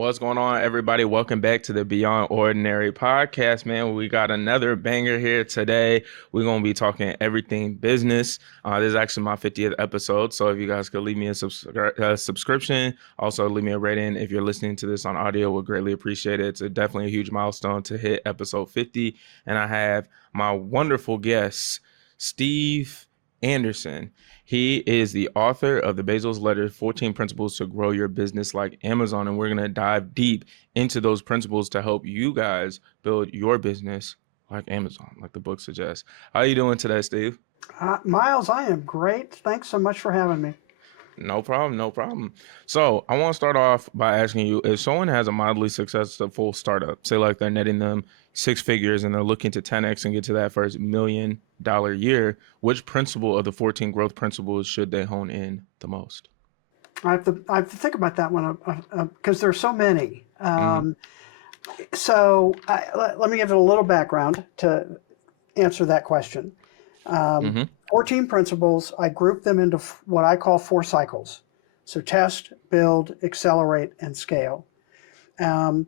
What's going on, everybody? Welcome back to the Beyond Ordinary podcast, man. We got another banger here today. We're going to be talking everything business. This is actually my 50th episode, so if you guys could leave me a subscription, also leave me a rating. If you're listening to this on audio, we'll greatly appreciate it. It's definitely a huge milestone to hit episode 50, and I have my wonderful guest, Steve Anderson. He is the author of the Bezos Letter, 14 Principles to Grow Your Business Like Amazon. And we're going to dive deep into those principles to help you guys build your business like Amazon, like the book suggests. How are you doing today, Steve? Myles, I am great. Thanks so much for having me. No problem, no problem. So I want to start off by asking you, if someone has a mildly successful startup, say like they're netting them six figures and they're looking to 10x and get to that first $1 million year, which principle of the 14 growth principles should they hone in the most? I have to think about that one because there's so many. Mm-hmm. Let me give it a little background to answer that question. Mm-hmm. 14 principles, I group them into what I call 4 cycles. So test, build, accelerate, and scale. And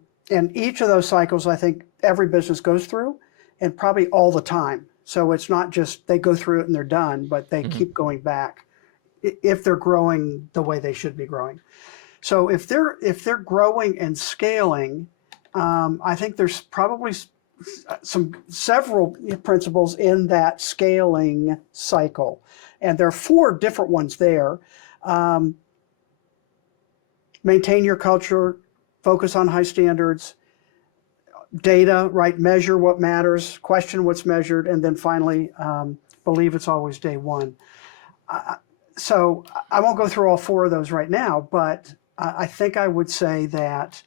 each of those cycles, I think every business goes through, and probably all the time. So it's not just they go through it and they're done, but they keep going back if they're growing the way they should be growing. So if they're growing and scaling, I think there's probably several principles in that scaling cycle, and there are 4 different ones there. Maintain your culture, focus on high standards, data, right? Measure what matters, question what's measured, and then finally, believe it's always day one. So I won't go through all 4 of those right now, but I think I would say that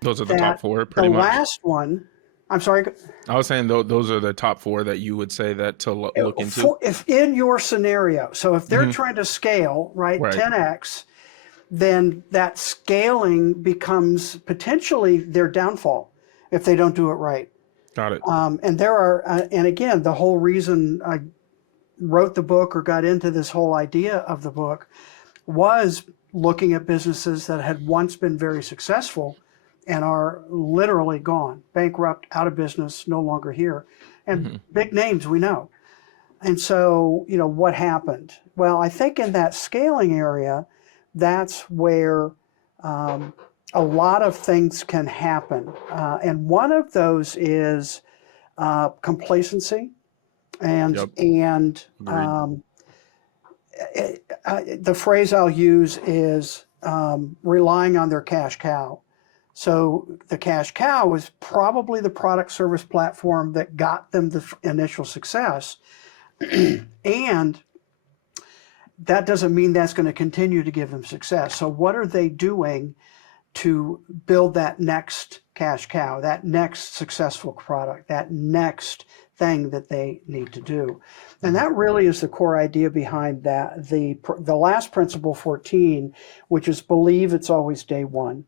Those are the top 4, pretty the much. last one, I'm sorry. I was saying those are the top 4 that you would say that to look into. If in your scenario, so if they're trying to scale, right, 10x, then that scaling becomes potentially their downfall if they don't do it right. Got it. And there are, and again, the whole reason I wrote the book or got into this whole idea of the book was looking at businesses that had once been very successful and are literally gone, bankrupt, out of business, no longer here, and big names we know. And so, what happened? Well, I think in that scaling area, that's where a lot of things can happen. And one of those is complacency. And the phrase I'll use is relying on their cash cow. So the cash cow is probably the product service platform that got them the initial success. And that doesn't mean that's going to continue to give them success. So what are they doing to build that next cash cow, that next successful product, that next thing that they need to do? And that really is the core idea behind that. The last principle, 14, which is believe it's always day one.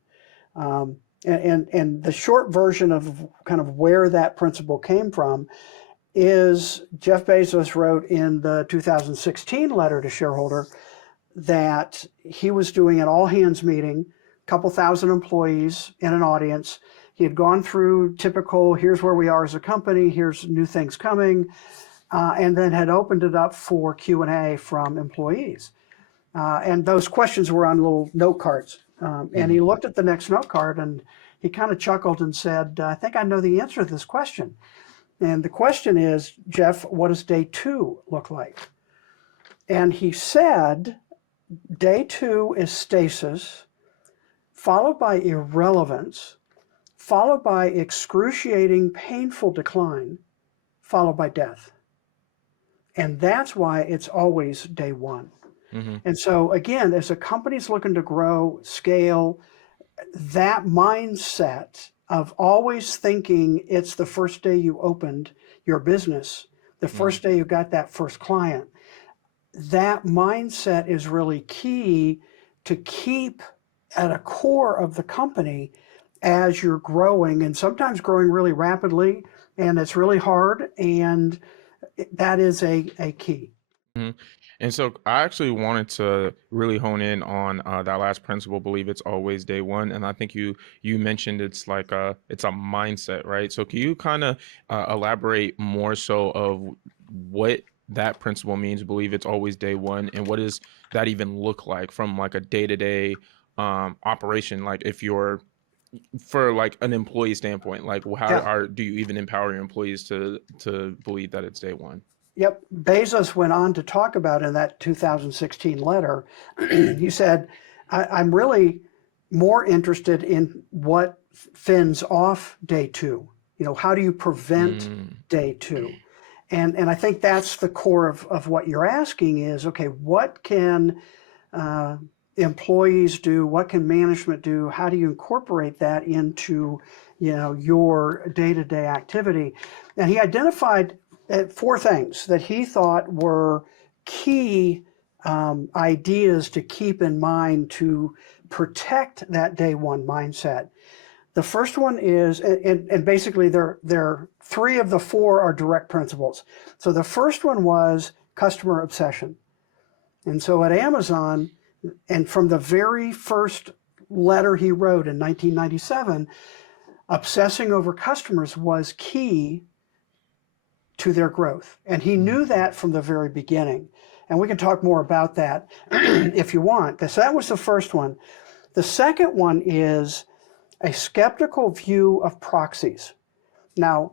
And the short version of kind of where that principle came from is Jeff Bezos wrote in the 2016 letter to shareholder that he was doing an all hands meeting, a couple thousand employees in an audience. He had gone through typical, here's where we are as a company, here's new things coming, and then had opened it up for Q&A from employees. And those questions were on little note cards. And he looked at the next note card and he kind of chuckled and said, I think I know the answer to this question. And the question is, Jeff, what does day 2 look like? And he said, day 2 is stasis, followed by irrelevance, followed by excruciating, painful decline, followed by death. And that's why it's always day 1. And so again, as a company's looking to grow, scale, that mindset of always thinking it's the first day you opened your business, the first day you got that first client, that mindset is really key to keep at a core of the company as you're growing, and sometimes growing really rapidly, and it's really hard, and that is a key. And so I actually wanted to really hone in on that last principle. Believe it's always day one, and I think you mentioned it's a mindset, right? So can you kind of elaborate more so of what that principle means? Believe it's always day one, and what does that even look like from like a day to day operation? Like if you're for like an employee standpoint, like how Yeah. are do you even empower your employees to believe that it's day one? Yep. Bezos went on to talk about in that 2016 letter, he said, I'm really more interested in what fends off day two. How do you prevent Mm, day two? And I think that's the core of what you're asking is, okay, what can uh, employees do? What can management do? How do you incorporate that into, your day-to-day activity? And he identified four things that he thought were key ideas to keep in mind to protect that day one mindset. The first one is, and basically there three of the four are direct principles. So the first one was customer obsession. And so at Amazon, and from the very first letter he wrote in 1997, obsessing over customers was key to their growth. And he mm, knew that from the very beginning. And we can talk more about that if you want. So that was the first one. The second one is a skeptical view of proxies. Now,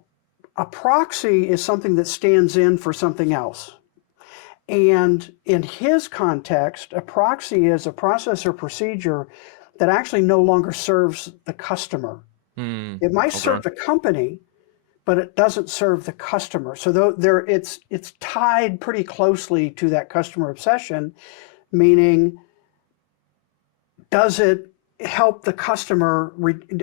a proxy is something that stands in for something else. And in his context, a proxy is a process or procedure that actually no longer serves the customer. mm, It might okay. serve the company, but it doesn't serve the customer. So it's tied pretty closely to that customer obsession, meaning does it help the customer,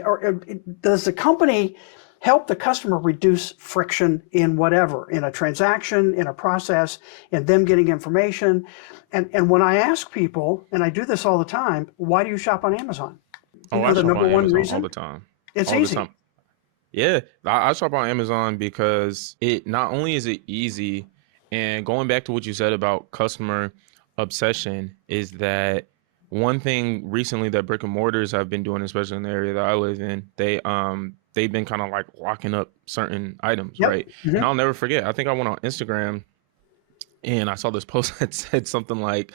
or does the company help the customer reduce friction in whatever, in a transaction, in a process, in them getting information? And when I ask people, and I do this all the time, why do you shop on Amazon? Oh, I The shop number on one Amazon all the reason? time. It's All the time. easy. Yeah, I shop on Amazon because it not only is it easy, and going back to what you said about customer obsession, is that one thing recently that brick and mortars have been doing, especially in the area that I live in, they've been kind of like locking up certain items, Yep. right? And Mm-hmm. I'll never forget. I think I went on Instagram and I saw this post that said something like,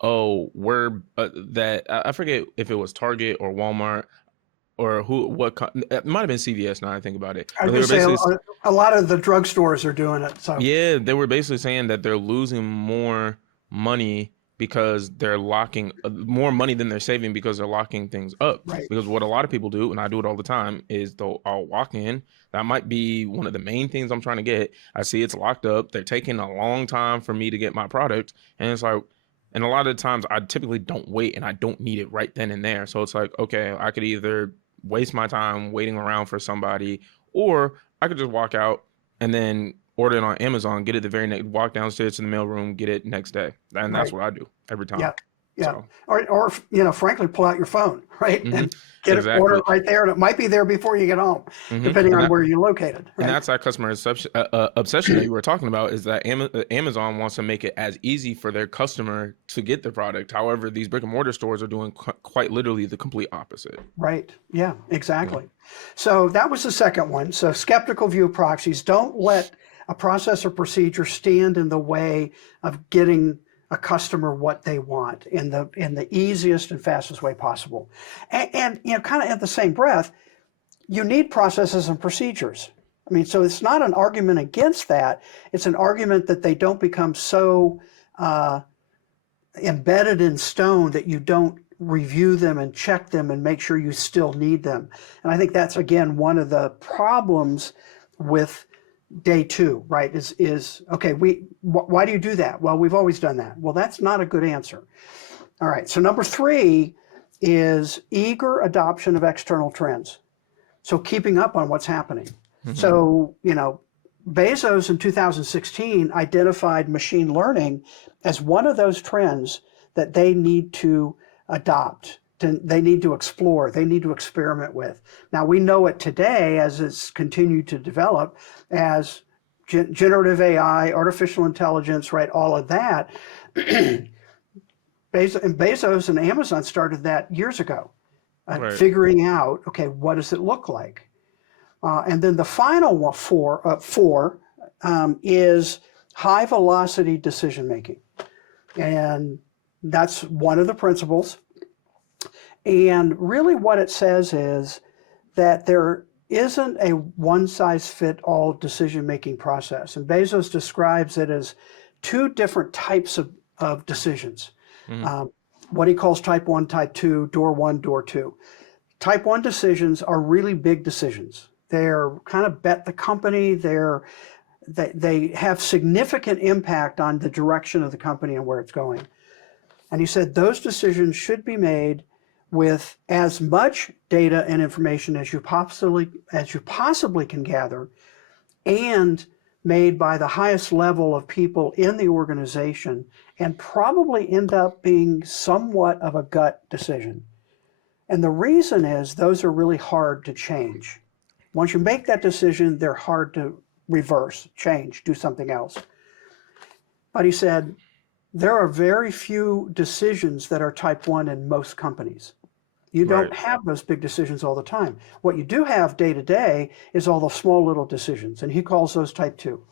"Oh, we're that I forget if it was Target or Walmart or it might have been CVS now I think about it, I was but they going were to say basically a lot of the drugstores are doing it. So, yeah, they were basically saying that they're losing more money because they're locking more money than they're saving because they're locking things up. right, Because what a lot of people do, and I do it all the time, is I'll walk in. That might be one of the main things I'm trying to get. I see it's locked up. They're taking a long time for me to get my product, and it's like, and a lot of the times I typically don't wait, and I don't need it right then and there. So it's like, okay, I could either waste my time waiting around for somebody, or I could just walk out and then order it on Amazon, get it the very next, walk downstairs to the mailroom, get it next day. And that's right. what I do every time. Yeah, yeah. So, Or frankly, pull out your phone, right, hmm and get it, order exactly. it right there, and it might be there before you get home, hmm depending And on that, where you're located, and right? that's that customer obsession that you were talking about is that Amazon wants to make it as easy for their customer to get the product. However, these brick and mortar stores are doing quite literally the complete opposite. Right. Yeah, Yeah. exactly. So that was the second one. So skeptical view of proxies. Don't let a process or procedure stand in the way of getting a customer what they want in the easiest and fastest way possible. And kind of at the same breath, you need processes and procedures. I mean, so it's not an argument against that. It's an argument that they don't become so uh, embedded in stone that you don't review them and check them and make sure you still need them. And I think that's again one of the problems with day two, right? Is okay. Why do you do that? Well, we've always done that. Well, that's not a good answer. All right. So number three is eager adoption of external trends. So keeping up on what's happening. hmm So, Bezos in 2016 identified machine learning as one of those trends that they need to adopt, they need to explore, they need to experiment with. Now, we know it today as it's continued to develop as generative AI, artificial intelligence, right? All of that. Bezos and Amazon started that years ago, Right. figuring out, okay, what does it look like? And then the final one, four is high velocity decision making. And that's one of the principles. And really what it says is that there isn't a one size fit all decision making process. And Bezos describes it as two different types of decisions. Mm-hmm. What he calls type one, type two, door one, door two. Type one decisions are really big decisions. They're kind of bet the company. They have significant impact on the direction of the company and where it's going. And he said those decisions should be made with as much data and information as you possibly can gather, and made by the highest level of people in the organization, and probably end up being somewhat of a gut decision. And the reason is those are really hard to change. Once you make that decision, they're hard to reverse, change, do something else. But he said, there are very few decisions that are type one in most companies. You don't Right. have those big decisions all the time. What you do have day to day is all the small little decisions, and he calls those type two.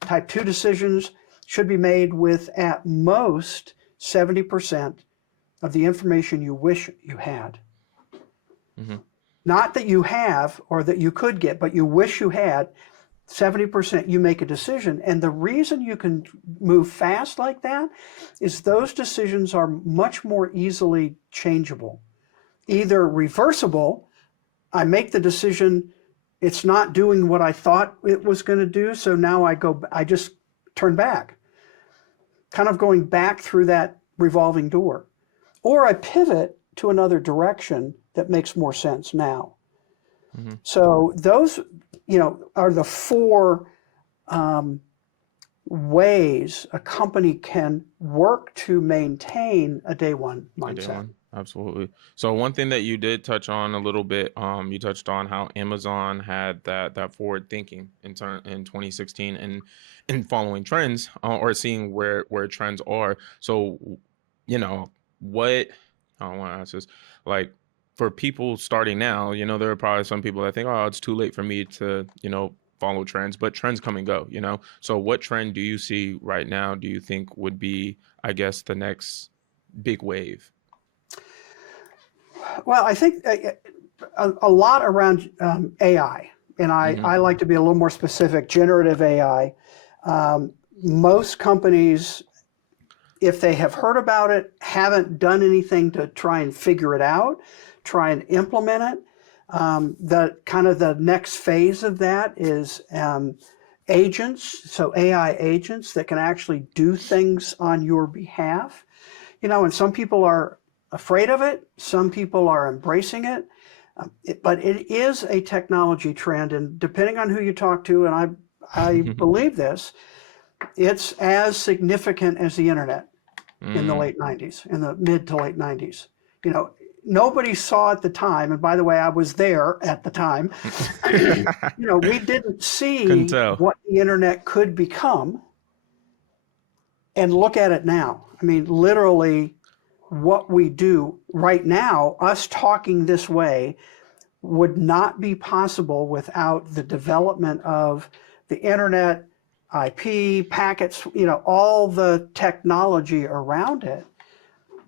Type two decisions should be made with at most 70% of the information you wish you had. Mm-hmm. Not that you have or that you could get, but you wish you had. 70% you make a decision. And the reason you can move fast like that is those decisions are much more easily changeable. Either reversible, I make the decision, it's not doing what I thought it was going to do, so now I just turn back, kind of going back through that revolving door. Or I pivot to another direction that makes more sense now. Mm-hmm. So those, are the four ways a company can work to maintain a day one A day mindset. one. Absolutely. So one thing that you did touch on a little bit, you touched on how Amazon had that forward thinking in 2016 and in following trends, or seeing where trends are. So, what I don't want to ask this, like, for people starting now, there are probably some people that think, oh, it's too late for me to, follow trends, but trends come and go, So what trend do you see right now, do you think would be, I guess, the next big wave? Well, I think a lot around AI, and Mm-hmm. I like to be a little more specific, generative AI. Most companies, if they have heard about it, haven't done anything to try and figure it out, try and implement it. The next phase of that is agents, so AI agents that can actually do things on your behalf. And some people are afraid of it, some people are embracing it, but it is a technology trend, and depending on who you talk to, and I believe this, it's as significant as the internet in the Mm. late 90s, in the mid to late 90s. You know, Nobody saw at the time, and by the way, I was there at the time. We didn't Couldn't see tell. what the internet could become, and look at it now. I mean, literally, what we do right now, us talking this way, would not be possible without the development of the internet, IP, packets, all the technology around it.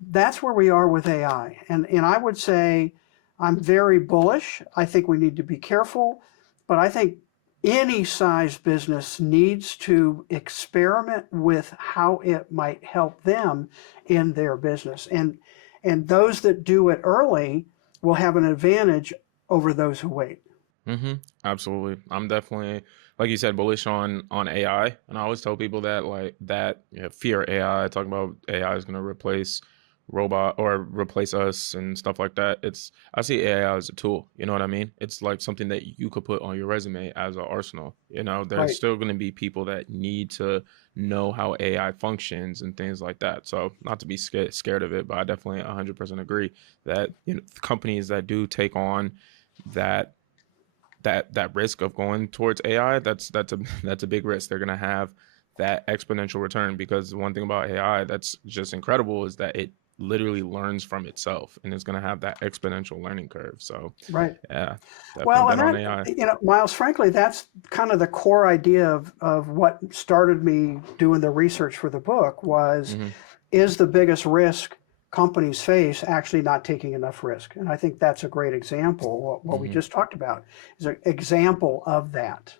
That's where we are with AI. And I would say I'm very bullish. I think we need to be careful, but I think any size business needs to experiment with how it might help them in their business. And those that do it early will have an advantage over those who wait. Mm-hmm. Absolutely. I'm definitely, like you said, bullish on AI, and I always tell people that, like, that, fear AI. Talking about AI is going to replace robot or replace us and stuff like that. I see AI as a tool. You know what I mean? It's like something that you could put on your resume as an arsenal. There's Right. still going to be people that need to know how AI functions and things like that. So not to be scared of it, but I definitely 100% agree that, companies that do take on that that risk of going towards AI, that's a big risk. They're gonna have that exponential return, because one thing about AI that's just incredible is that it literally learns from itself, and it's gonna have that exponential learning curve. So Right. yeah, definitely Well, and bet on that, AI. Myles, frankly, that's kind of the core idea of what started me doing the research for the book was, Hmm. is the biggest risk companies face actually not taking enough risk? And I think that's a great example. What we Hmm. just talked about is an example of that.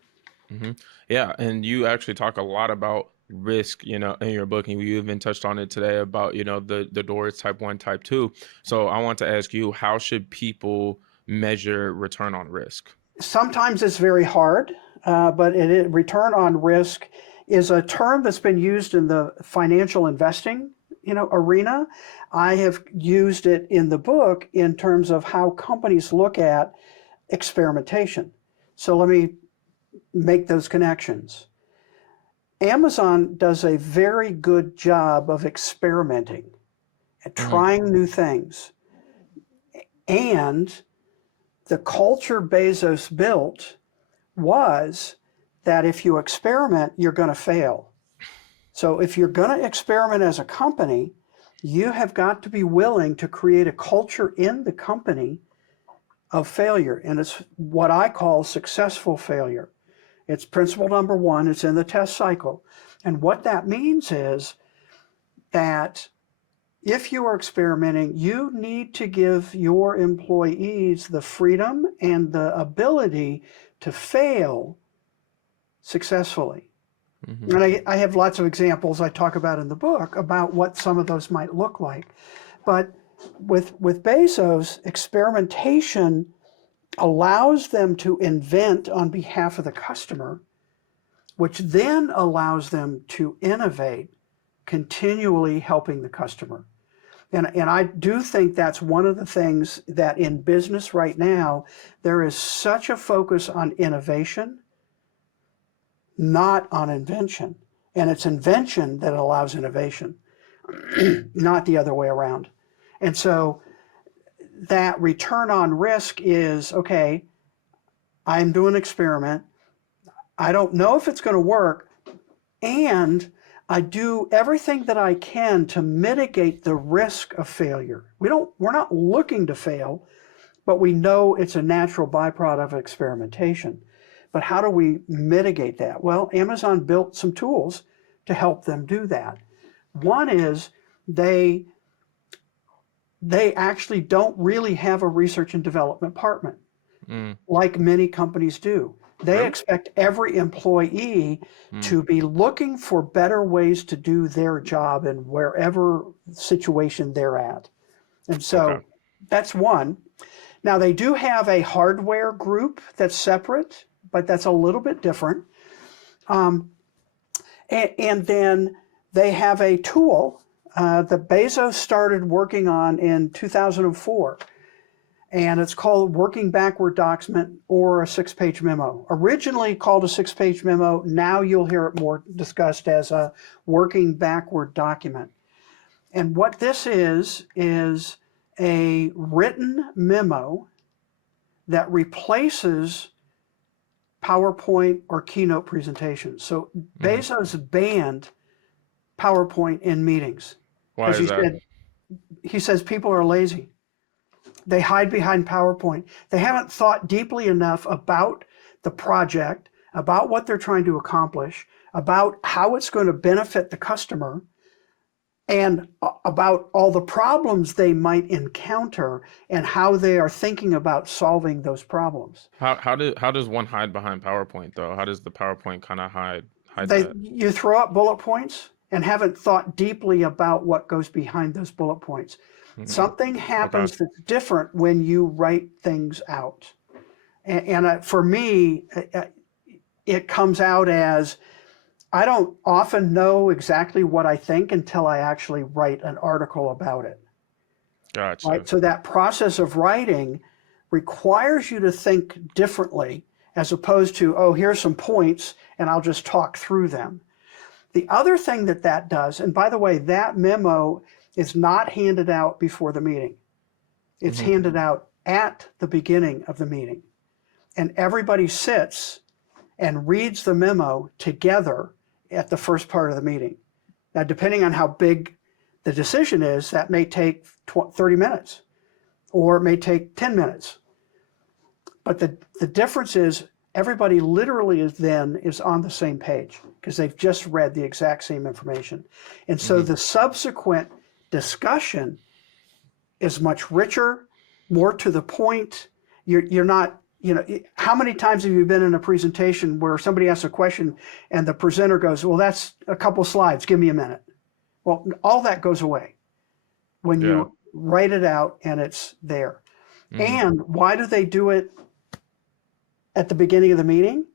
Hmm. Yeah, and you actually talk a lot about risk, in your book, and you even touched on it today about, the doors type 1, type 2. So I want to ask you, how should people measure return on risk? Sometimes it's very hard, but return on risk is a term that's been used in the financial investing, arena. I have used it in the book in terms of how companies look at experimentation. So let me make those connections. Amazon does a very good job of experimenting and Hmm. trying new things. And the culture Bezos built was that if you experiment, you're going to fail. So if you're going to experiment as a company, you have got to be willing to create a culture in the company of failure. And it's what I call successful failure. It's principle number one, it's in the test cycle. And what that means is that if you are experimenting, you need to give your employees the freedom and the ability to fail successfully. Hmm. And I have lots of examples I talk about in the book about what some of those might look like. But with Bezos, experimentation allows them to invent on behalf of the customer, which then allows them to innovate, continually helping the customer. And I do think that's one of the things that in business right now, there is such a focus on innovation, not on invention. And it's invention that allows innovation, not the other way around. And so that return on risk is, okay, I'm doing an experiment. I don't know if it's going to work. And I do everything that I can to mitigate the risk of failure. We're not looking to fail, but we know it's a natural byproduct of experimentation. But how do we mitigate that? Well, Amazon built some tools to help them do that. One is they actually don't really have a research and development department Mm. like many companies do. They Really? expect every employee Mm. to be looking for better ways to do their job in wherever situation they're at. And Okay. so that's one. Now, they do have a hardware group that's separate, but that's a little bit different. Um, and then they have a tool that Bezos started working on in 2004, and it's called Working Backward Document or a 6-page memo. Originally called a 6-page memo, now you'll hear it more discussed as a working backward document. And what this is a written memo that replaces PowerPoint or keynote presentations. So Hmm. Bezos banned PowerPoint in meetings Why because is that? he says people are lazy. They hide behind PowerPoint. They haven't thought deeply enough about the project, about what they're trying to accomplish, about how it's going to benefit the customer, and about all the problems they might encounter and how they are thinking about solving those problems. How does one hide behind PowerPoint though? How does the PowerPoint kind of hide that? You throw up bullet points and haven't thought deeply about what goes behind those bullet points. Hmm. Something Okay. happens that's different when you write things out. And for me, it comes out as I don't often know exactly what I think until I actually write an article about it. Gotcha. Right? So that process of writing requires you to think differently as opposed to, oh, here's some points and I'll just talk through them. The other thing that does, and by the way, that memo is not handed out before the meeting. It's Hmm. handed out at the beginning of the meeting. and everybody sits and reads the memo together at the first part of the meeting. Now, depending on how big the decision is, that may take 30 minutes or it may take 10 minutes. But the difference is everybody literally is on the same page because they've just read the exact same information. And so the subsequent discussion is much richer, more to the point. You're not, how many times have you been in a presentation where somebody asks a question and the presenter goes, well, that's a couple slides, give me a minute. Well, all that goes away when you write it out and it's there. And why do they do it at the beginning of the meeting?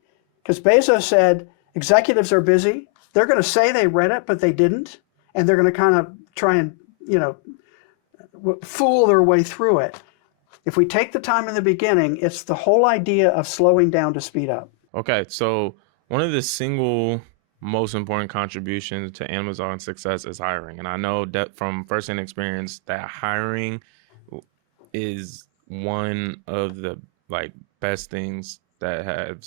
Because Bezos said executives are busy. They're going to say they read it, but they didn't. And they're going to kind of try and, fool their way through it. If we take the time in the beginning, it's the whole idea of slowing down to speed up. Okay, so one of the single most important contributions to Amazon's success is hiring. And I know that from firsthand experience that hiring is one of the best things that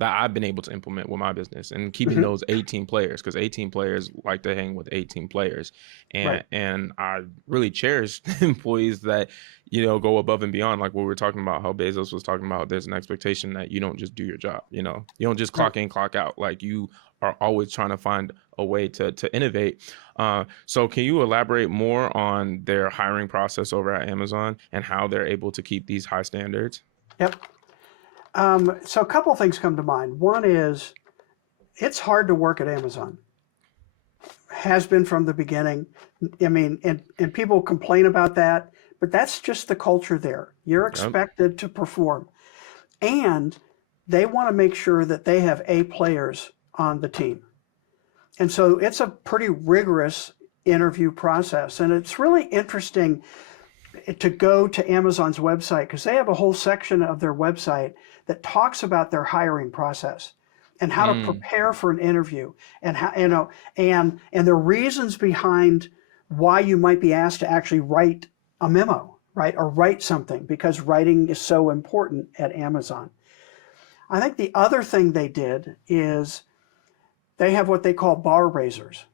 I've been able to implement with my business, and keeping those 18 players, because 18 players like to hang with 18 players. And I really cherish employees that, go above and beyond. Like what we were talking about, how Bezos was talking about, there's an expectation that you don't just do your job, you don't just clock in, clock out. Like you are always trying to find a way to innovate. So can you elaborate more on their hiring process over at Amazon and how they're able to keep these high standards? Yep. So a couple of things come to mind. One is it's hard to work at Amazon. Has been from the beginning. I mean, and people complain about that, but that's just the culture there. You're expected to perform. And they want to make sure that they have A players on the team. And so it's a pretty rigorous interview process. And it's really interesting to go to Amazon's website because they have a whole section of their website that talks about their hiring process and how to prepare for an interview and how, and the reasons behind why you might be asked to actually write a memo, right? Or write something, because writing is so important at Amazon. I think the other thing they did is they have what they call bar raisers.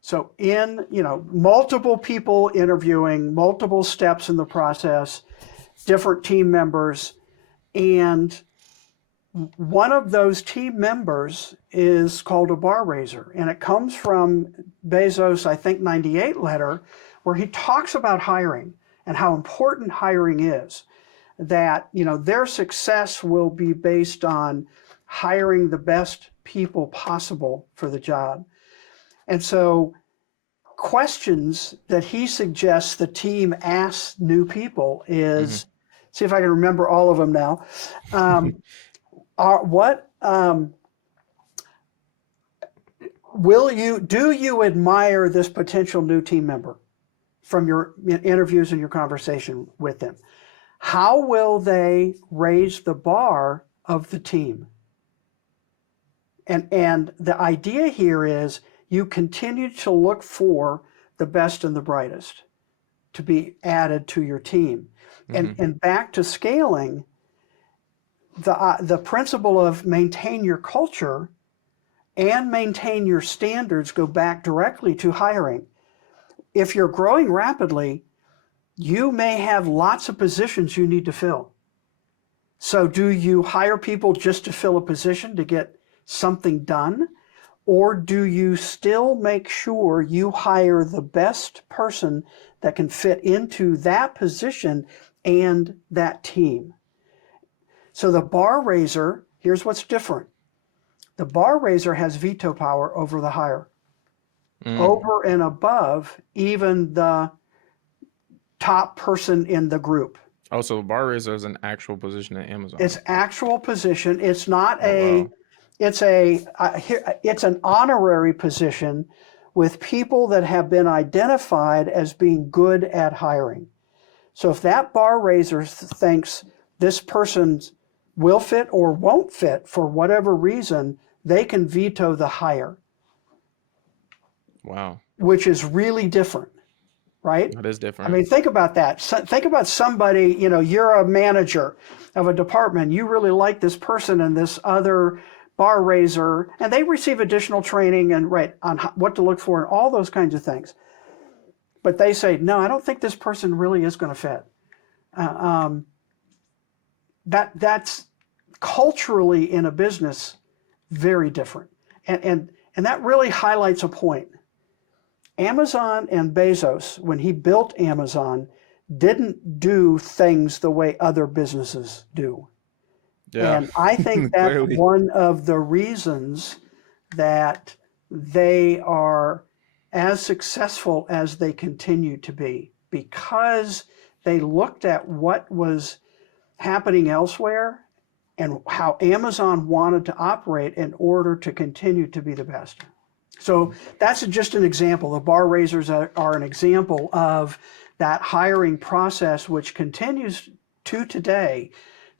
So in, multiple people interviewing, multiple steps in the process, different team members, and one of those team members is called a bar raiser. And it comes from Bezos, I think, 98 letter, where he talks about hiring and how important hiring is. That, their success will be based on hiring the best people possible for the job. And so questions that he suggests the team asks new people is, see if I can remember all of them now. Do you admire this potential new team member from your interviews and your conversation with them? How will they raise the bar of the team? And the idea here is you continue to look for the best and the brightest to be added to your team. And back to scaling, the principle of maintain your culture and maintain your standards go back directly to hiring. If you're growing rapidly, you may have lots of positions you need to fill. So do you hire people just to fill a position to get something done? Or do you still make sure you hire the best person that can fit into that position and that team? So the bar raiser, here's what's different. The bar raiser has veto power over the hire, over and above even the top person in the group. Oh, so the bar raiser is an actual position at Amazon. It's actual position. It's not it's an honorary position with people that have been identified as being good at hiring. So if that bar raiser thinks this person will fit or won't fit for whatever reason, they can veto the hire. Wow. Which is really different. right? That is I different. mean, think about that. Think about somebody, you're a manager of a department. You really like this person and this other bar raiser, and they receive additional training and right on what to look for and all those kinds of things. But they say, no, I don't think this person really is going to fit. Um, that's culturally in a business very different, and that really highlights a point. Amazon and Bezos, when he built Amazon, didn't do things the way other businesses do. Yeah, And I think that's clearly. one of the reasons that they are as successful as they continue to be, because they looked at what was happening elsewhere and how Amazon wanted to operate in order to continue to be the best. So that's just an example. The bar raisers are an example of that hiring process, which continues to today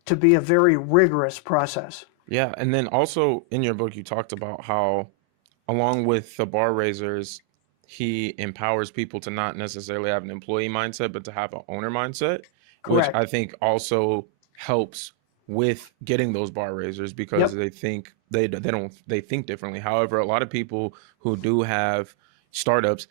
to be a very rigorous process. Yeah, and then also in your book, you talked about how, along with the bar raisers, he empowers people to not necessarily have an employee mindset, but to have an owner mindset, which I Correct. think also helps with getting those bar raisers because Yep. they think they think differently. However, a lot of people who do have startups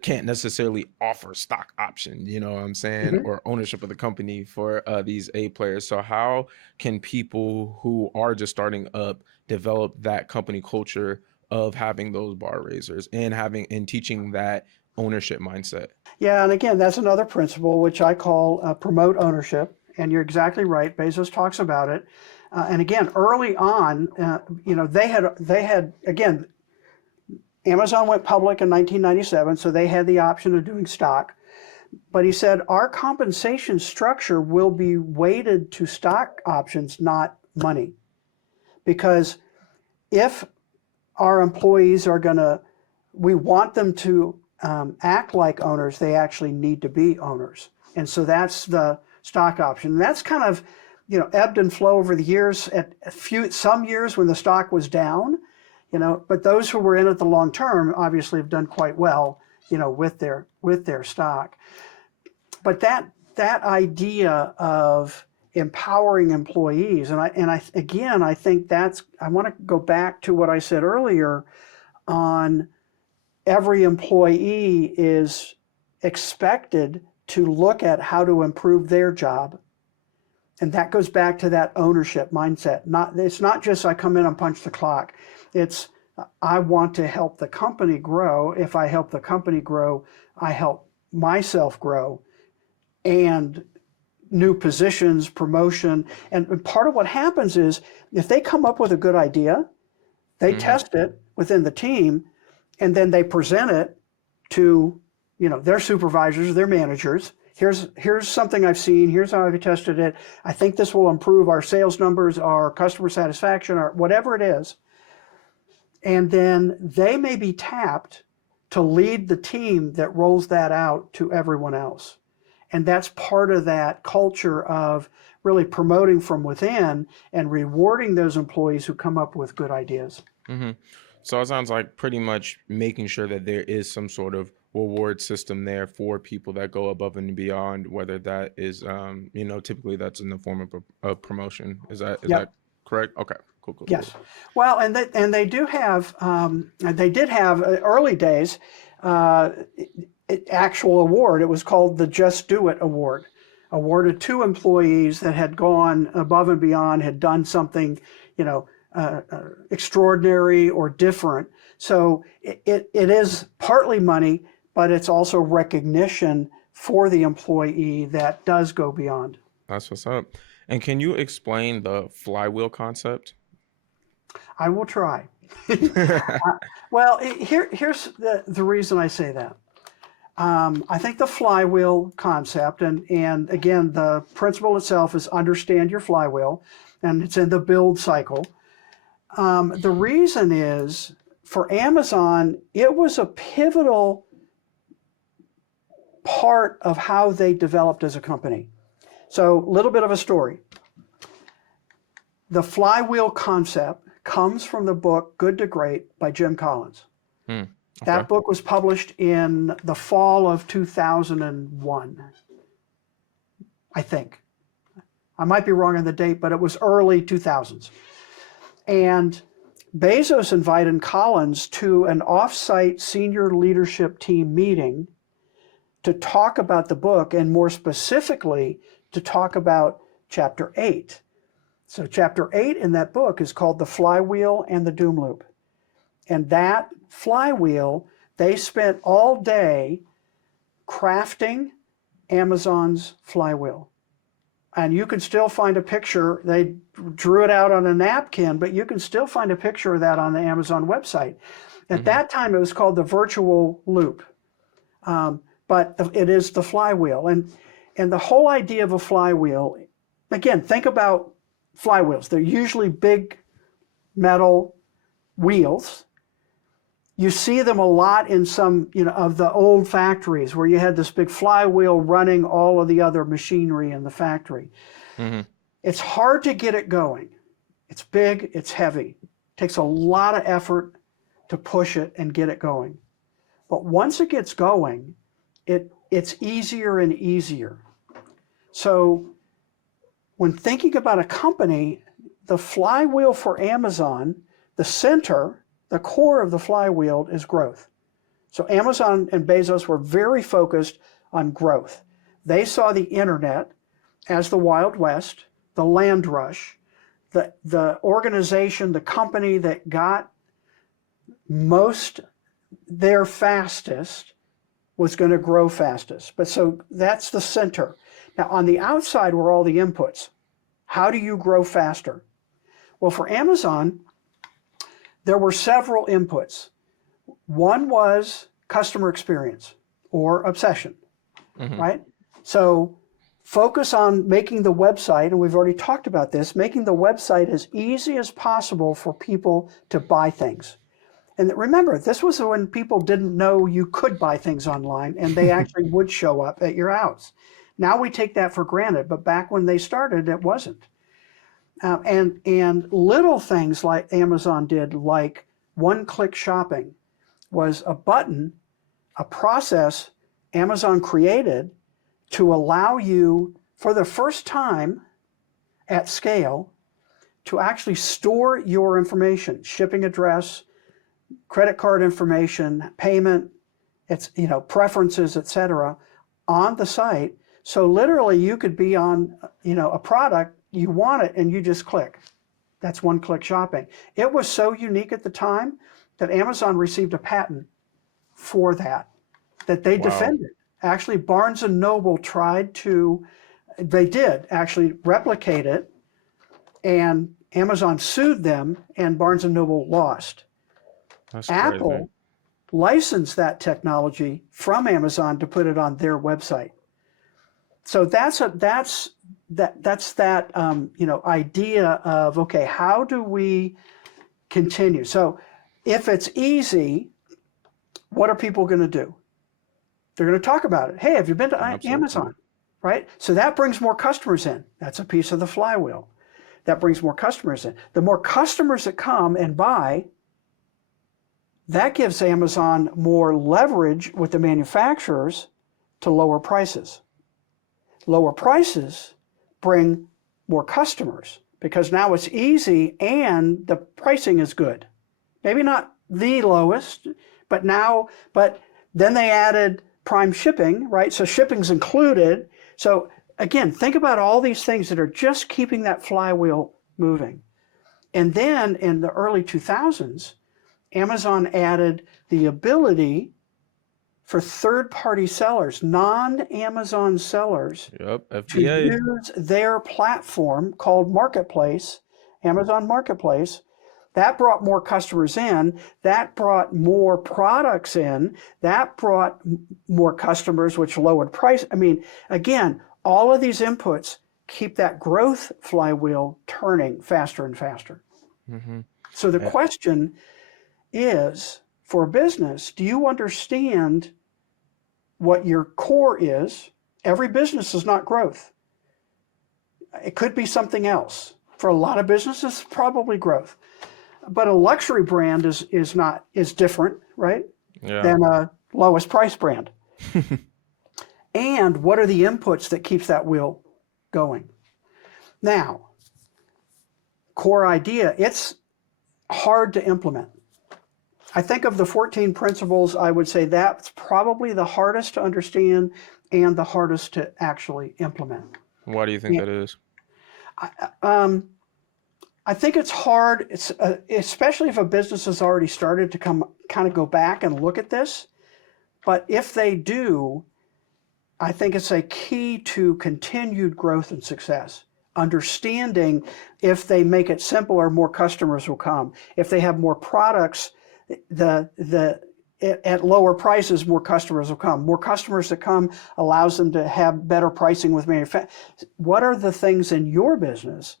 can't necessarily offer stock option, you know what I'm saying, Mhm. or ownership of the company for these A players. So how can people who are just starting up develop that company culture of having those bar raisers and having and teaching that ownership mindset? Yeah, and again, that's another principle which I call promote ownership. And you're exactly right. Bezos talks about it. And again, early on, they had again, Amazon went public in 1997, so they had the option of doing stock. But he said our compensation structure will be weighted to stock options, not money, because if our employees are going to, we want them to act like owners, they actually need to be owners. And so that's the stock option. And that's kind of, ebbed and flow over the years. At some years when the stock was down, but those who were in it the long term obviously have done quite well, with their stock. But that idea of empowering employees, and I think I want to go back to what I said earlier on every employee is expected to look at how to improve their job. And that goes back to that ownership mindset. It's not just I come in and punch the clock. It's I want to help the company grow. If I help the company grow, I help myself grow. And new positions, promotion. And part of what happens is if they come up with a good idea, they Hmm. test it within the team, and then they present it to their supervisors, their managers. Here's something I've seen. Here's how I've tested it. I think this will improve our sales numbers, our customer satisfaction, or whatever it is. And then they may be tapped to lead the team that rolls that out to everyone else. And that's part of that culture of really promoting from within and rewarding those employees who come up with good ideas. Hmm. So it sounds like pretty much making sure that there is some sort of reward system there for people that go above and beyond, whether that is, typically that's in the form of a promotion. Is that Yep. correct? Okay, cool, cool, cool. Yes. Well, and they do have they did have early days uh, actual award. It was called the Just Do It Award, awarded to employees that had gone above and beyond, had done something, extraordinary or different. So it is partly money, but it's also recognition for the employee that does go beyond. That's what's up. And can you explain the flywheel concept? I will try. Well, here's the reason I say that. I think the flywheel concept, and again, the principle itself is understand your flywheel, and it's in the build cycle. The reason is for Amazon, it was a pivotal part of how they developed as a company. So, a little bit of a story. The flywheel concept comes from the book Good to Great by Jim Collins. Hmm. Okay. That book was published in the fall of 2001, I think. I might be wrong on the date, but it was early 2000s. And Bezos invited Collins to an off-site senior leadership team meeting to talk about the book, and more specifically, to talk about chapter 8. So chapter 8 in that book is called The Flywheel and the Doom Loop. And that flywheel, they spent all day crafting Amazon's flywheel. And you can still find a picture. They drew it out on a napkin, but you can still find a picture of that on the Amazon website. At that time, it was called the virtual loop. But it is the flywheel. And the whole idea of a flywheel, again, think about flywheels. They're usually big metal wheels. You see them a lot in some, of the old factories where you had this big flywheel running all of the other machinery in the factory. Mm-hmm. It's hard to get it going. It's big, it's heavy. It takes a lot of effort to push it and get it going. But once it gets going, it's easier and easier. So when thinking about a company, the flywheel for Amazon, the center, the core of the flywheel is growth. So Amazon and Bezos were very focused on growth. They saw the internet as the Wild West, the land rush, the organization, the company that got most there fastest was going to grow fastest. But so that's the center. Now on the outside were all the inputs. How do you grow faster? Well, for Amazon, there were several inputs. One was customer experience or obsession, right? So focus on making the website, and we've already talked about this, making the website as easy as possible for people to buy things. And remember, this was when people didn't know you could buy things online and they actually would show up at your house. Now we take that for granted, but back when they started, it wasn't. And little things like Amazon did, like one-click shopping, was a button, a process Amazon created to allow you, for the first time at scale, to actually store your information, shipping address, credit card information, payment, preferences, etc., on the site. So literally you could be on, a product, you want it, and you just click. That's one-click shopping. It was so unique at the time that Amazon received a patent for that they defended. Actually, Barnes & Noble they did actually replicate it, and Amazon sued them, and Barnes & Noble lost. That's Apple crazy. licensed that technology from Amazon to put it on their website. So that's that idea of, okay, how do we continue? So if it's easy, what are people going to do? They're going to talk about it. Hey, have you been to Amazon? Right? So that brings more customers in. That's a piece of the flywheel. That brings more customers in. The more customers that come and buy, that gives Amazon more leverage with the manufacturers to lower prices. Lower prices bring more customers because now it's easy and the pricing is good. Maybe not the lowest, but then they added prime shipping, right? So shipping's included. So again, think about all these things that are just keeping that flywheel moving. And then in the early 2000s, Amazon added the ability for third-party sellers, non-Amazon sellers, to FBA. use their platform called Marketplace, Amazon Marketplace. That brought more customers in. That brought more products in. That brought more customers, which lowered price. I mean, again, all of these inputs keep that growth flywheel turning faster and faster. So the question is, for a business, do you understand what your core is? Every business is not growth. It could be something else. For a lot of businesses, probably growth. But a luxury brand is different, right? Yeah. than a lowest price brand. And what are the inputs that keeps that wheel going? Now, core idea, it's hard to implement. I think of the 14 principles, I would say that's probably the hardest to understand and the hardest to actually implement. Why do you think that is? Um, I think it's hard, especially if a business has already started to kind of go back and look at this. But if they do, I think it's a key to continued growth and success. Understanding if they make it simpler, more customers will come. If they have more products, at lower prices, more customers will come. More customers that come allows them to have better pricing with manufacturers. What are the things in your business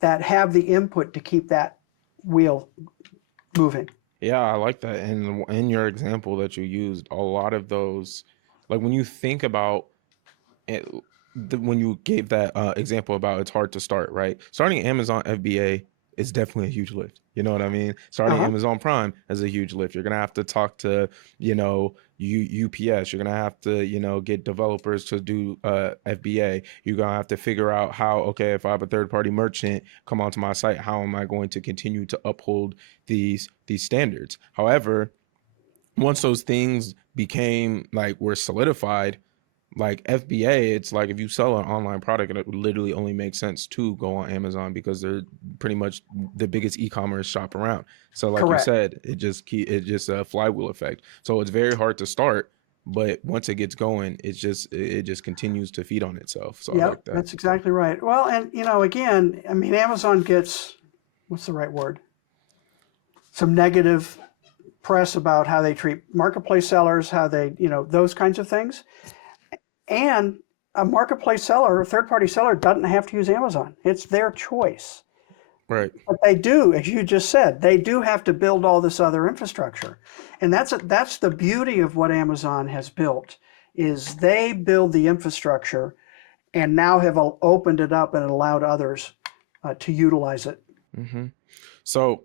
that have the input to keep that wheel moving? Yeah, I like that. And in your example that you used, a lot of those, like when you think about it, when you gave that example about it's hard to start, right? Starting Amazon FBA is definitely a huge lift. You know what I mean? Starting Uh-huh. Amazon Prime is a huge lift. You're gonna have to talk to, UPS. You're gonna have to, get developers to do FBA. You're gonna have to figure out how, okay, if I have a third party merchant come onto my site, how am I going to continue to uphold these standards? However, once those things became like were solidified, like FBA, it's like if you sell an online product, it literally only makes sense to go on Amazon because they're pretty much the biggest e-commerce shop around. So like you Correct. said, it just a flywheel effect. So it's very hard to start, but once it gets going, it just continues to feed on itself. So I Yep, like that. that's exactly right. Well, and again, I mean, Amazon gets, what's the right word? Some negative press about how they treat marketplace sellers, how they, those kinds of things. And a marketplace seller, a third party seller, doesn't have to use Amazon. It's their choice. Right. But they do, as you just said, they do have to build all this other infrastructure. And that's the beauty of what Amazon has built is they build the infrastructure and now have opened it up and allowed others to utilize it. hmm So,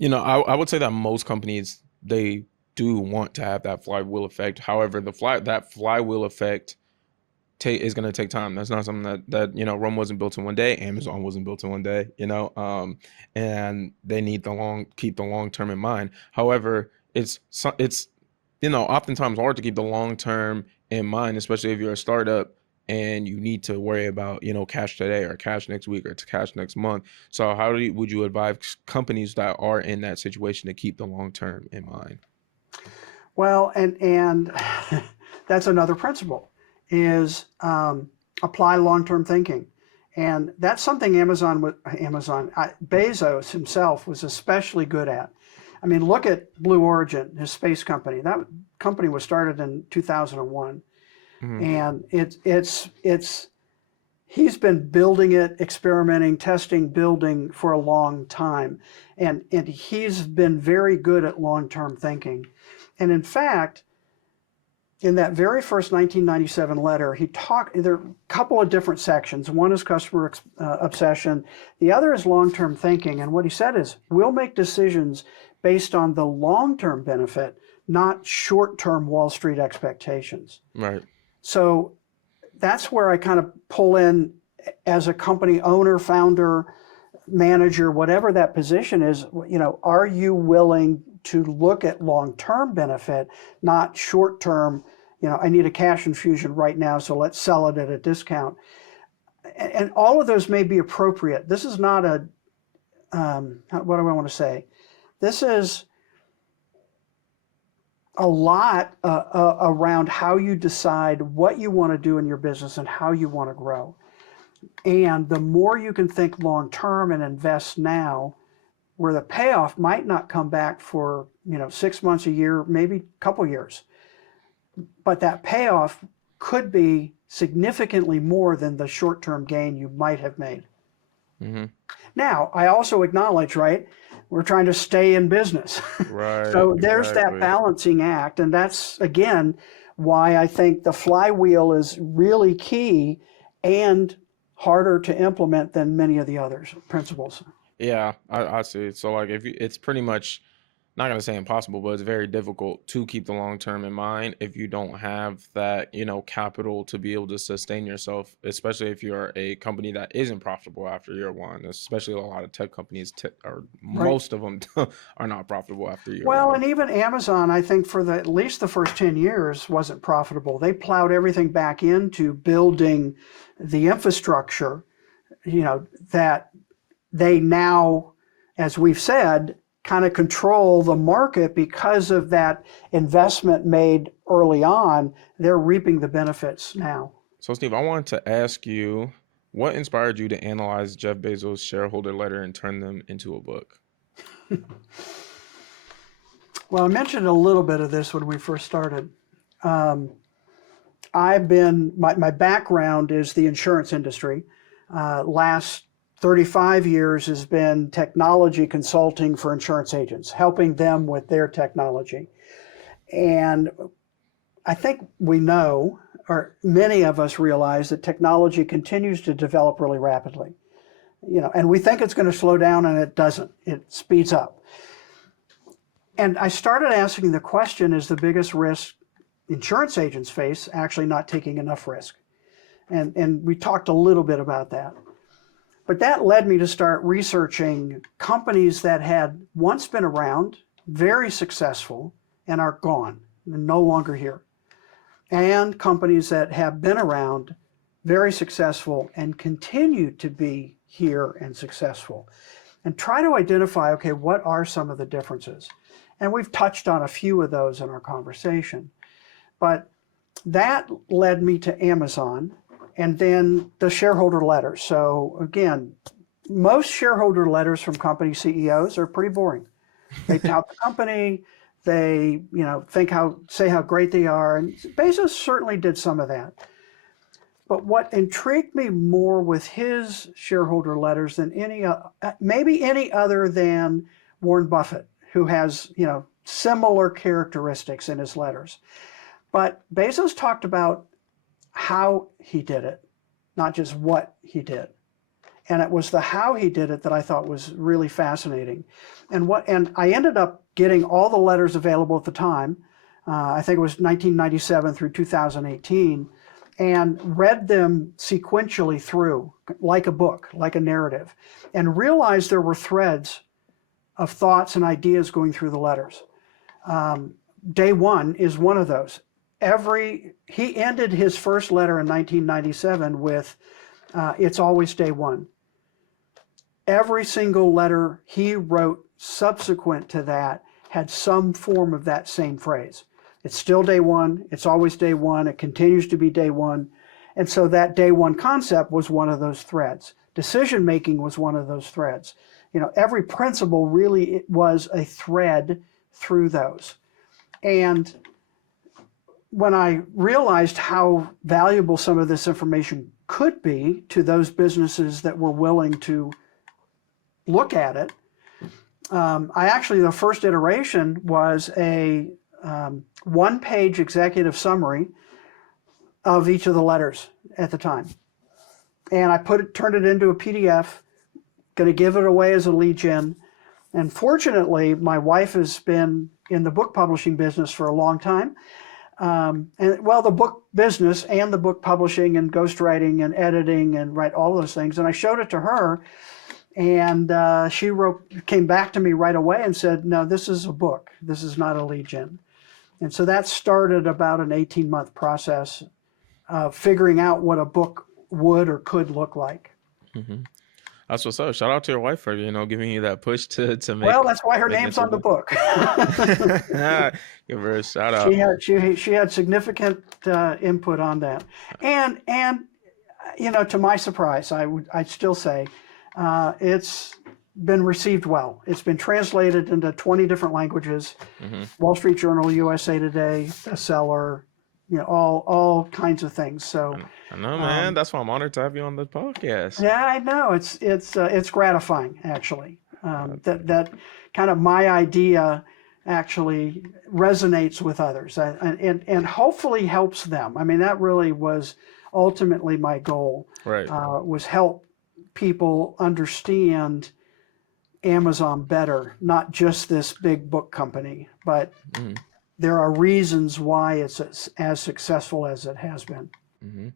I would say that most companies they do want to have that flywheel effect. However, that flywheel effect is going to take time. That's not something that Rome wasn't built in one day. Amazon wasn't built in one day. And they need keep the long term in mind. However, it's oftentimes hard to keep the long term in mind, especially if you're a startup and you need to worry about cash today or cash next week or to cash next month. So would you advise companies that are in that situation to keep the long term in mind? Well, and that's another principle is apply long-term thinking. And that's something Bezos himself was especially good at. I mean, look at Blue Origin, his space company. That company was started in 2001, hmm and he's been building it, experimenting, testing, building for a long time, and he's been very good at long-term thinking. And in fact, in that very first 1997 letter, there are a couple of different sections. One is customer obsession, the other is long term thinking. And what he said is, we'll make decisions based on the long term benefit, not short term Wall Street expectations. Right. So that's where I kind of pull in as a company owner, founder, manager, whatever that position is, are you willing to look at long-term benefit, not short-term, I need a cash infusion right now, so let's sell it at a discount. And all of those may be appropriate. This is not what do I want to say? This is a lot around how you decide what you want to do in your business and how you want to grow. And the more you can think long term and invest now, where the payoff might not come back for 6 months, a year, maybe a couple years, but that payoff could be significantly more than the short term gain you might have made. hmm Now, I also acknowledge, right, we're trying to stay in business. Right. So there's that Exactly. balancing act. And that's, again, why I think the flywheel is really key and harder to implement than many of the other principles. Yeah, I see. So like it's pretty much not going to say impossible, but it's very difficult to keep the long term in mind if you don't have that, capital to be able to sustain yourself, especially if you're a company that isn't profitable after year one, especially a lot of tech companies, or Right. most of them are not profitable after year Well, one. and even Amazon, I think for at least the first 10 years wasn't profitable. They plowed everything back into building the infrastructure, that they now, as we've said, kind of control the market because of that investment made early on. They're reaping the benefits now. So, Steve, I wanted to ask you, what inspired you to analyze Jeff Bezos' shareholder letter and turn them into a book? Well, I mentioned a little bit of this when we first started. Um, my background is the insurance industry. Last 35 years has been technology consulting for insurance agents, helping them with their technology. And I think we know, or many of us realize, that technology continues to develop really rapidly. And we think it's going to slow down, and it doesn't. It speeds up. And I started asking the question, is the biggest risk insurance agents face actually not taking enough risk? And we talked a little bit about that. But that led me to start researching companies that had once been around, very successful, and are gone, and no longer here. And companies that have been around, very successful, and continue to be here and successful. And try to identify, okay, what are some of the differences? And we've touched on a few of those in our conversation. But that led me to Amazon and then the shareholder letters. So again, most shareholder letters from company CEOs are pretty boring. They tout the company, they say how great they are, and Bezos certainly did some of that. But what intrigued me more with his shareholder letters than maybe any other than Warren Buffett, who has similar characteristics in his letters. But Bezos talked about how he did it, not just what he did. And it was the how he did it that I thought was really fascinating. And I ended up getting all the letters available at the time. I think it was 1997 through 2018, and read them sequentially through, like a book, like a narrative, and realized there were threads of thoughts and ideas going through the letters. Day one is one of those. He ended his first letter in 1997 with, "It's always day one." Every single letter he wrote subsequent to that had some form of that same phrase. It's still day one. It's always day one. It continues to be day one. And so that day one concept was one of those threads. Decision making was one of those threads. Every principle really was a thread through those. And when I realized how valuable some of this information could be to those businesses that were willing to look at it, the first iteration was a one-page executive summary of each of the letters at the time. And I turned it into a PDF, going to give it away as a lead gen. And fortunately, my wife has been in the book publishing business for a long time. The book business and the book publishing and ghostwriting and editing and all those things. And I showed it to her, and she came back to me right away and said, "No, this is a book. This is not a lead gen." And so that started about an 18-month process of figuring out what a book would or could look like. Mm-hmm. That's what's up. Shout out to your wife for giving you that push to Well, make that's why her make it name's into a on the book. book. Give her a shout out. She had significant input on that, and to my surprise, I'd still say it's been received well. It's been translated into 20 different languages. Mm-hmm. Wall Street Journal, USA Today, bestseller, all kinds of things. So I know, man. That's why I'm honored to have you on the podcast. yeah, I know. It's gratifying, actually. That kind of my idea actually resonates with others, and hopefully helps them. I mean, that really was ultimately my goal. Right. Was help people understand Amazon better, not just this big book company, but Mm-hmm. there are reasons why it's as successful as it has been. Mm-hmm.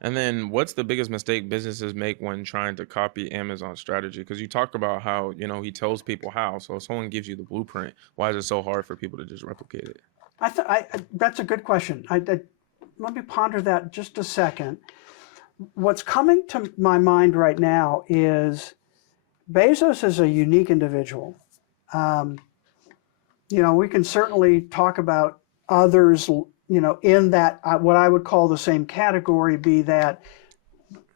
And then what's the biggest mistake businesses make when trying to copy Amazon's strategy? Because you talk about how, he tells people how. So if someone gives you the blueprint, why is it so hard for people to just replicate it? That's a good question. Let me ponder that just a second. What's coming to my mind right now is Bezos is a unique individual. Um, we can certainly talk about others, in that what I would call the same category, be that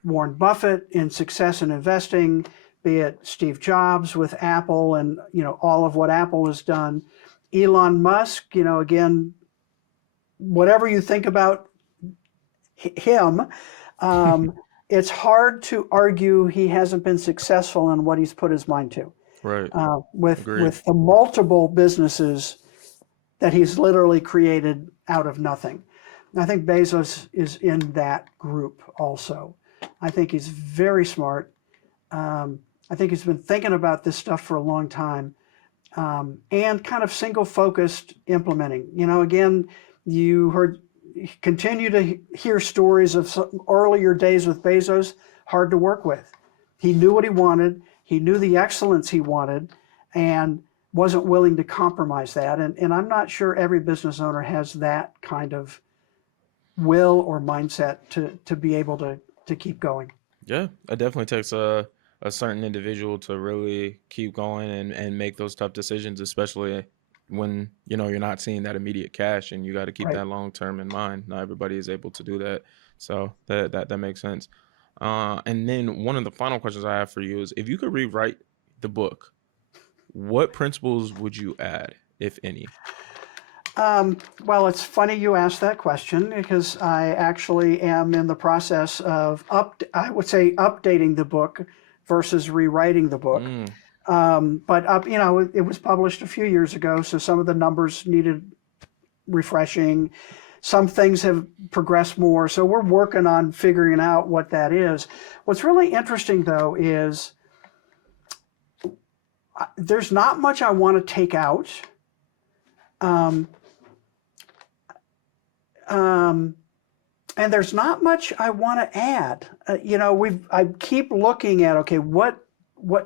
Warren Buffett in success in investing, be it Steve Jobs with Apple and all of what Apple has done, Elon Musk, again, whatever you think about him, um, it's hard to argue he hasn't been successful in what he's put his mind to. Right. With Agreed. the multiple businesses that he's literally created out of nothing. And I think Bezos is in that group also. I think he's very smart. I think he's been thinking about this stuff for a long time, and kind of single-focused implementing. Again, you continue to hear stories of some earlier days with Bezos, hard to work with. He knew what he wanted. He knew the excellence he wanted, and wasn't willing to compromise that. And I'm not sure every business owner has that kind of will or mindset to be able to keep going. Yeah, it definitely takes a certain individual to really keep going and make those tough decisions, especially when you're not seeing that immediate cash, and you got to keep Right. that long term in mind. Not everybody is able to do that, so that makes sense. And then one of the final questions I have for you is, if you could rewrite the book, what principles would you add, if any? Well, it's funny you asked that question because I actually am in the process of I would say updating the book versus rewriting the book. Mm, But it was published a few years ago, so some of the numbers needed refreshing. Some things have progressed more, so we're working on figuring out what that is. What's really interesting, though, is there's not much I want to take out. Um, um, and there's not much I want to add. I keep looking at, okay, what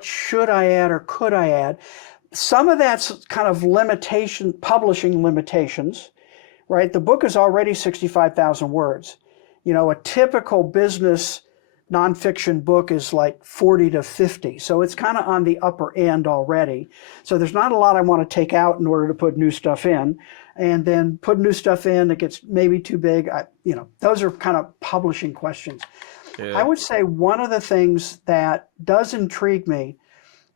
should I add or could I add? Some of that's kind of publishing limitations, right? The book is already 65,000 words. A typical business nonfiction book is like 40 to 50. So it's kind of on the upper end already. So there's not a lot I want to take out in order to put new stuff in. And then put new stuff in, it gets maybe too big. Those are kind of publishing questions. I yeah. would say one of the things that does intrigue me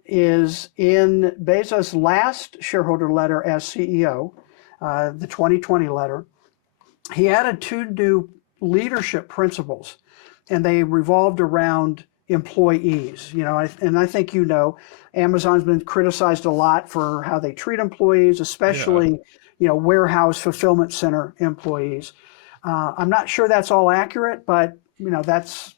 is in Bezos' last shareholder letter as CEO, the 2020 letter, he added two new leadership principles, and they revolved around employees. And I think Amazon's been criticized a lot for how they treat employees, Yeah. especially warehouse fulfillment center employees. I'm not sure that's all accurate, but that's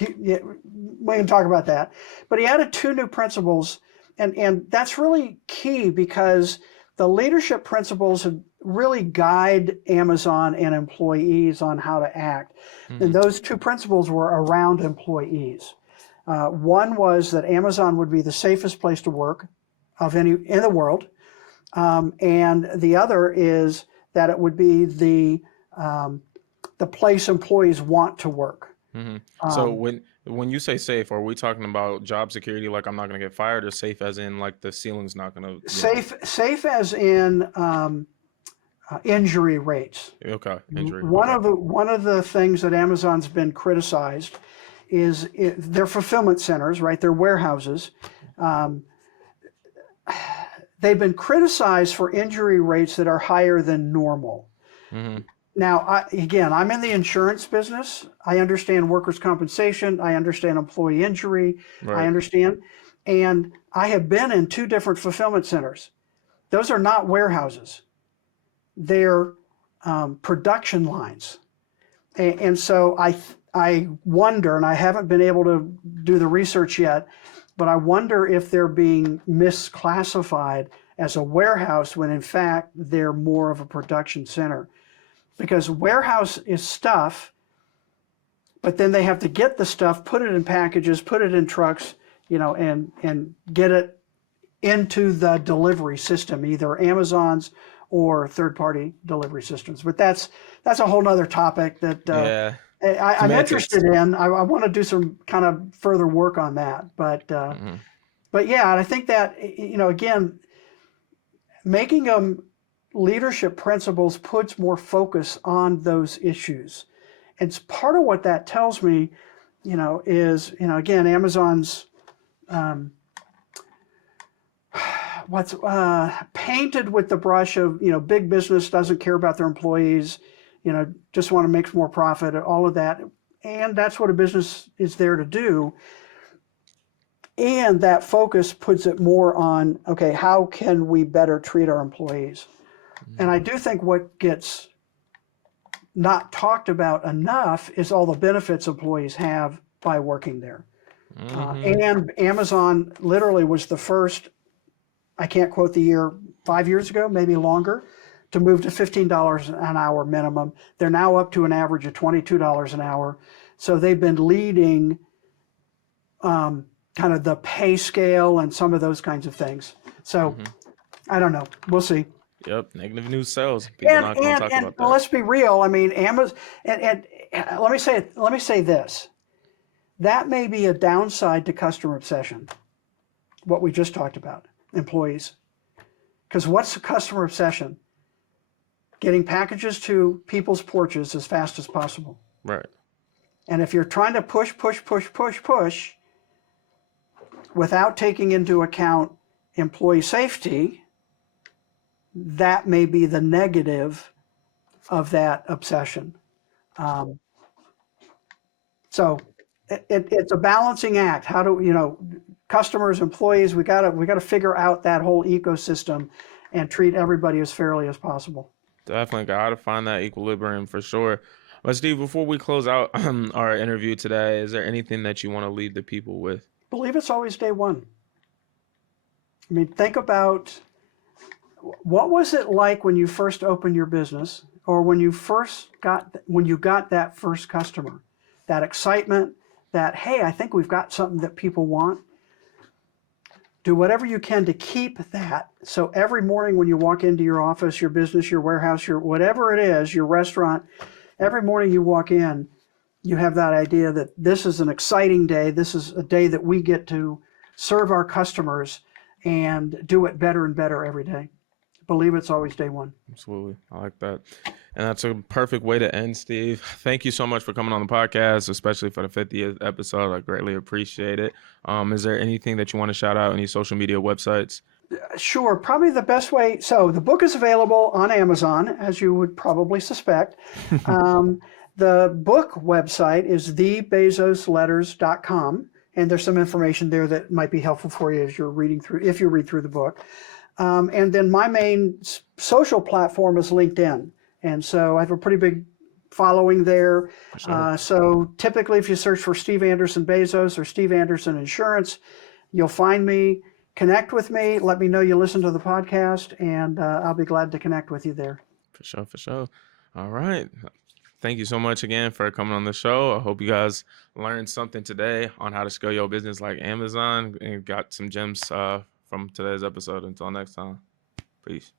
we can talk about that. But he added two new principles, and that's really key because the leadership principles really guide Amazon and employees on how to act. And Hmm. those two principles were around employees. One was that Amazon would be the safest place to work of any in the world, and the other is that it would be the place employees want to work. Hmm. So Um, when you say safe, are we talking about job security, like I'm not gonna get fired, or safe as in like the ceiling's not gonna. safe as in injury rates. Okay, injury. One Okay. of the things that Amazon's been criticized is their fulfillment centers, right? Their warehouses. Um, they've been criticized for injury rates that are higher than normal. Hmm. Now, again, I'm in the insurance business. I understand workers' compensation. I understand employee injury. I Right. understand. And I have been in two different fulfillment centers. Those are not warehouses. They're production lines. And so I wonder, and I haven't been able to do the research yet, but I wonder if they're being misclassified as a warehouse when in fact they're more of a production center. Because warehouse is stuff, but then they have to get the stuff, put it in packages, put it in trucks, and get it into the delivery system, either Amazon's or third-party delivery systems. But that's a whole nother topic that Yeah. I'm Semantics. interested in. I want to do some kind of further work on that. But yeah, and I think that, again, making them leadership principles puts more focus on those issues. And part of what that tells me, is, again, Amazon's what's painted with the brush of, big business doesn't care about their employees, just want to make more profit, all of that. And that's what a business is there to do. And that focus puts it more on, okay, how can we better treat our employees? And I do think what gets not talked about enough is all the benefits employees have by working there. And Amazon literally was the first, I can't quote the year, 5 years ago, maybe longer, to move to $15 an hour minimum. They're now up to an average of $22 an hour. So they've been leading kind of the pay scale and some of those kinds of things. So I don't know. We'll see. Yep, negative news sells. People not going to talk about that. Let's be real. I mean, Amazon, and let me say this. That may be a downside to customer obsession, what we just talked about, employees. Because what's the customer obsession? Getting packages to people's porches as fast as possible. Right. And if you're trying to push without taking into account employee safety, that may be the negative of that obsession. So it's a balancing act. How do customers, employees? We gotta figure out that whole ecosystem and treat everybody as fairly as possible. Definitely got to find that equilibrium for sure. But Steve, before we close out our interview today, is there anything that you want to leave the people with? Believe it's always day one. I mean, think about what was it like when you first opened your business, or when you got that first customer, that excitement, that, hey, I think we've got something that people want. Do whatever you can to keep that. So every morning when you walk into your office, your business, your warehouse, your whatever it is, your restaurant, every morning you walk in, you have that idea that this is an exciting day. This is a day that we get to serve our customers and do it better and better every day. Believe it's always day one. Absolutely. I like that. And that's a perfect way to end, Steve. Thank you so much for coming on the podcast, especially for the 50th episode. I greatly appreciate it. Is there anything that you want to shout out, any social media websites? Sure. Probably the best way. So the book is available on Amazon, as you would probably suspect. The book website is thebezosletters.com. And there's some information there that might be helpful for you as you're reading through, if you read through the book. And then my main social platform is LinkedIn. And so I have a pretty big following there. Sure. So typically if you search for Steve Anderson Bezos or Steve Anderson Insurance, you'll find me, connect with me, let me know you listen to the podcast, and I'll be glad to connect with you there. For sure, for sure. All right. Thank you so much again for coming on the show. I hope you guys learned something today on how to scale your business like Amazon and got some gems from today's episode. Until next time, peace.